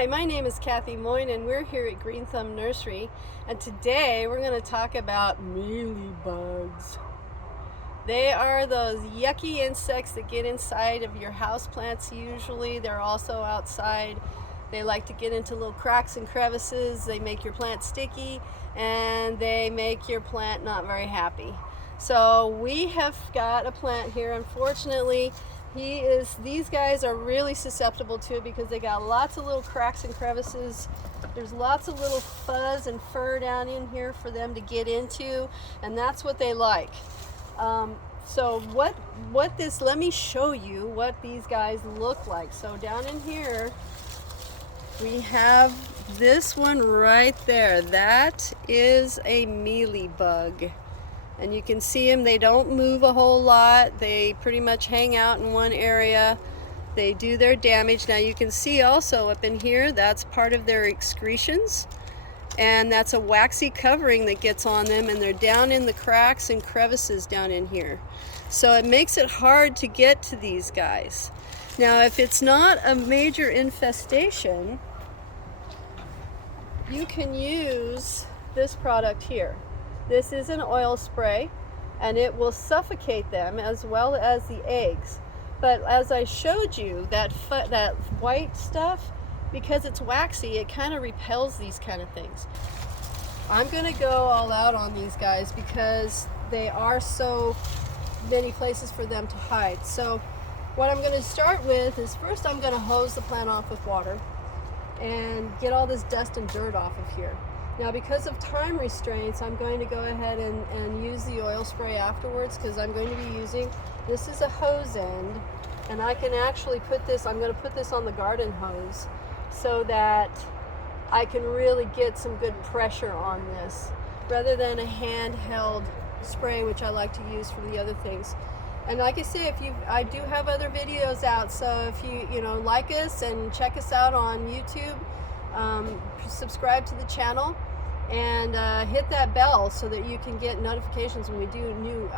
Hi, my name is Kathy Moyne and we're here at Green Thumb Nursery, and today we're going to talk about mealybugs. They are those yucky insects that get inside of your houseplants usually. They're also outside. They like to get into little cracks and crevices. They make your plant sticky and they make your plant not very happy. So we have got a plant here. Unfortunately, these guys are really susceptible to it because they got lots of little cracks and crevices. There's lots of little fuzz and fur down in here for them to get into, and that's what they like. So let me show you what these guys look like. So down in here, we have this one right there. That is a mealybug. And you can see them, they don't move a whole lot. They pretty much hang out in one area. They do their damage. Now you can see also up in here, that's part of their excretions. And that's a waxy covering that gets on them, and they're down in the cracks and crevices down in here. So it makes it hard to get to these guys. Now if it's not a major infestation, you can use this product here. This is an oil spray, and it will suffocate them as well as the eggs. But as I showed you, that white stuff, because it's waxy, it kind of repels these kind of things. I'm going to go all out on these guys because they are so many places for them to hide. So what I'm going to start with is first I'm going to hose the plant off with water and get all this dust and dirt off of here. Now because of time restraints, I'm going to go ahead and use the oil spray afterwards, because I'm going to be using, this is a hose end, and I can actually put this, I'm going to put this on the garden hose so that I can really get some good pressure on this, rather than a handheld spray, which I like to use for the other things. And like I say, I do have other videos out, so if you like us and check us out on YouTube, subscribe to the channel and hit that bell so that you can get notifications when we do new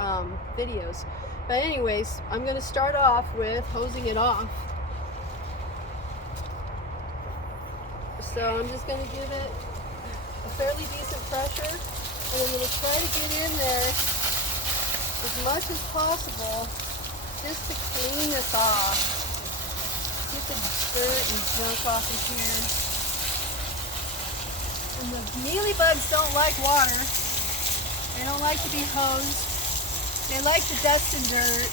videos. But anyways, I'm going to start off with hosing it off. So I'm just going to give it a fairly decent pressure, and I'm going to try to get in there as much as possible just to clean this off. Get the dirt and junk off of here. And the mealybugs don't like water. They don't like to be hosed. They like the dust and dirt.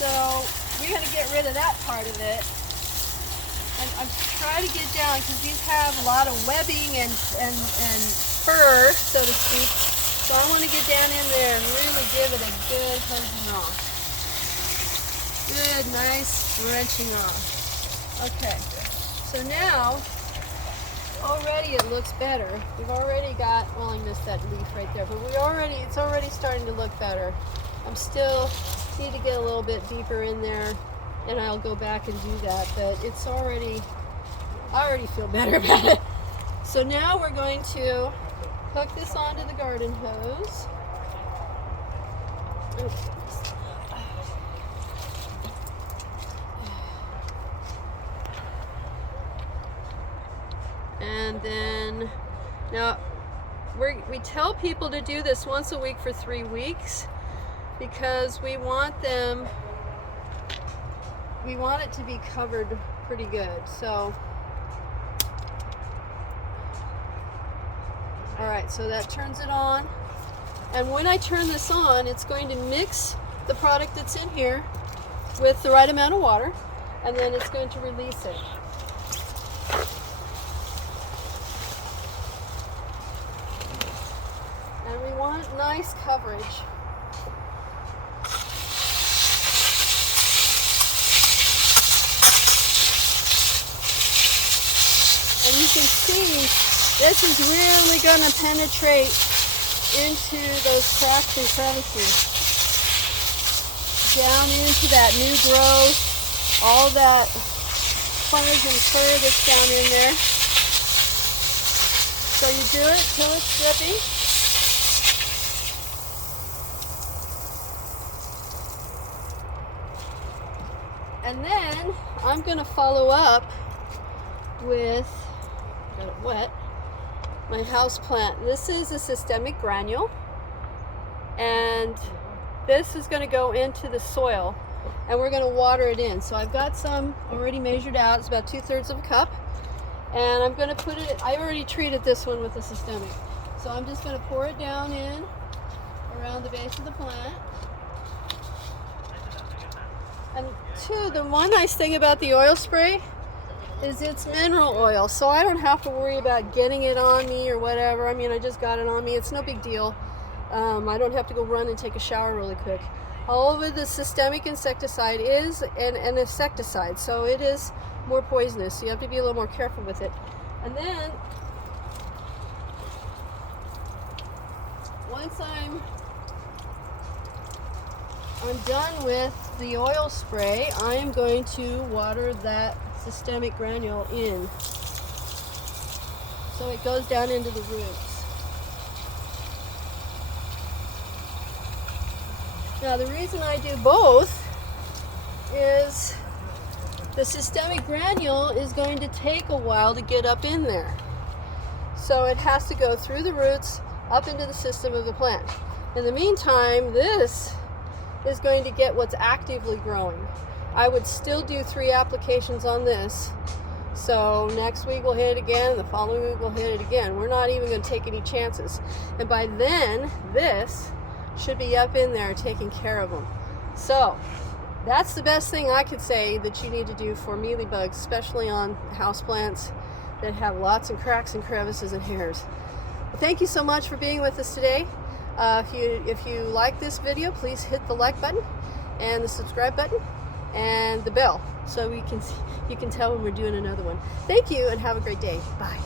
So we're going to get rid of that part of it. And I'm trying to get down because these have a lot of webbing and fur, so to speak. So I want to get down in there and really give it a good hosing off. Good, nice wrenching off. Okay, so now already it looks better. We've already got, well, I missed that leaf right there, but it's already starting to look better. I'm still need to get a little bit deeper in there, and I'll go back and do that, but it's already, I already feel better about it. So now we're going to hook this onto the garden hose. And then, now we tell people to do this once a week for 3 weeks because we want it to be covered pretty good. So, all right, so that turns it on. And when I turn this on, it's going to mix the product that's in here with the right amount of water, and then it's going to release it. And we want nice coverage. And you can see this is really going to penetrate into those cracks and crevices. Down into that new growth, all that fuzz and fur that's down in there. So you do it till it's dripping. And then I'm going to follow up with, got it wet, my house plant. This is a systemic granule, and this is going to go into the soil, and we're going to water it in. So I've got some already measured out. It's about 2/3 of a cup, and I'm going to put it, I already treated this one with a systemic, so I'm just going to pour it down in around the base of the plant. And two, the one nice thing about the oil spray is it's mineral oil, so I don't have to worry about getting it on me or whatever. I mean, I just got it on me. It's no big deal. I don't have to go run and take a shower really quick. However, the systemic insecticide is an insecticide, so it is more poisonous, so you have to be a little more careful with it. And then, once I'm done with the oil spray, I am going to water that systemic granule in so it goes down into the roots. Now the reason I do both is the systemic granule is going to take a while to get up in there. So it has to go through the roots up into the system of the plant. In the meantime, this is going to get what's actively growing. I would still do 3 applications on this. So next week we'll hit it again, the following week we'll hit it again. We're not even going to take any chances. And by then, this should be up in there taking care of them. So that's the best thing I could say that you need to do for mealybugs, especially on houseplants that have lots of cracks and crevices and hairs. Well, thank you so much for being with us today. If you like this video, please hit the like button and the subscribe button and the bell so you can tell when we're doing another one. Thank you and have a great day. Bye.